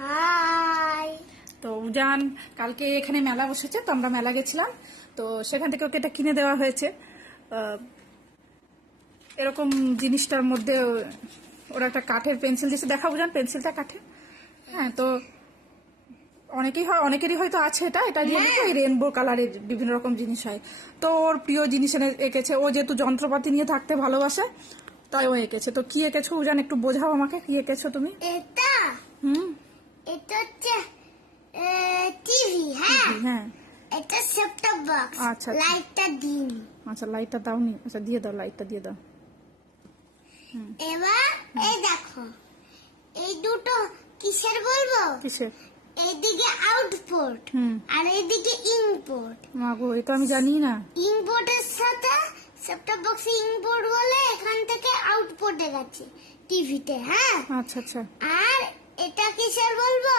High. তো উজান কালকে এখানে মেলা বসেছে, তো আমরা মেলা গেছিলাম, তো সেখান থেকে ওকে এটা কিনে দেওয়া হয়েছে। এরকম জিনিসটার মধ্যে ওরা একটা কাঠের পেন্সিল দিয়েছে, দেখা উজান পেন্সিলটা কাঠের। হ্যাঁ, তো অনেকেরই হয়তো আছে এটা দিয়ে রেনবো কালারের বিভিন্ন রকম জিনিস হয়। তো ওর প্রিয় জিনিস এঁকেছে, ও যেহেতু যন্ত্রপাতি নিয়ে থাকতে ভালোবাসে তাই ও এঁকেছে। তো কি এঁকেছো উজান, একটু বোঝাও আমাকে, কি এঁকেছো তুমি? এটা এটা হচ্ছে টিভি। হ্যাঁ, এটা সেটআপ বক্স। আচ্ছা। লাইটটা দিন। আচ্ছা, লাইটটা দাওনি? আচ্ছা, দিয়ে দাও, লাইটটা দিয়ে দাও। এবার এই দেখো, এই দুটো কিসের বলবো? কিসের? এইদিকে আউটপুট আর এইদিকে ইনপুট। মা গো, এটা আমি জানি না। ইনপুটের সাথে সেটআপ বক্সে ইনপুট বলে এখান থেকে আউটপুটে গেছে টিভিতে। হ্যাঁ, আচ্ছা আচ্ছা। আর এটা কিসের বলবো?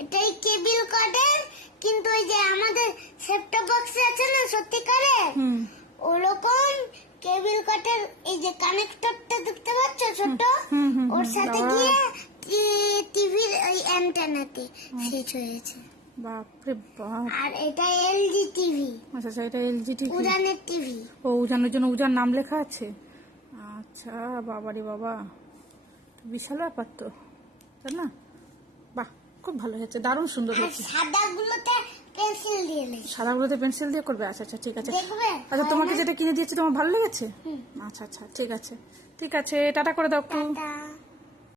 এটা এই কেবল কর্ডের, কিন্তু ওই যে আমাদের সেটআপ বক্সে আছে না সত্যিকারে ওরকম কেবল কর্ডের এই যে কানেক্টরটা দেখতে পাচ্ছ ছোট, ওর সাথে গিয়ে টিভির ওই অ্যান্টেনাতে ফিট হয়েছে। বাপরে বাপ। আর এটা এলজি টিভি। আচ্ছা আচ্ছা, এটা এলজি টিভি, উড়ানের টিভি। ও উজানের জন্য উজান নাম লেখা আছে। আচ্ছা, বাবারে বাবা, বিশাল ব্যাপার তো, তাই না? বাহ, খুব ভালো হয়েছে, দারুণ সুন্দর আর হয়েছে। সাদাগুলোতে পেন্সিল দিয়ে লেখা। সাদাগুলোতে পেন্সিল দিয়ে করবে? আচ্ছা আচ্ছা, ঠিক আছে। দেখবে? আচ্ছা, তোমাকে যেটা কিনে দিয়েছি তোমার ভালো লেগেছে? আচ্ছা আচ্ছা, ঠিক আছে, ঠিক আছে, টাটা করে দাও একটু। টাটা।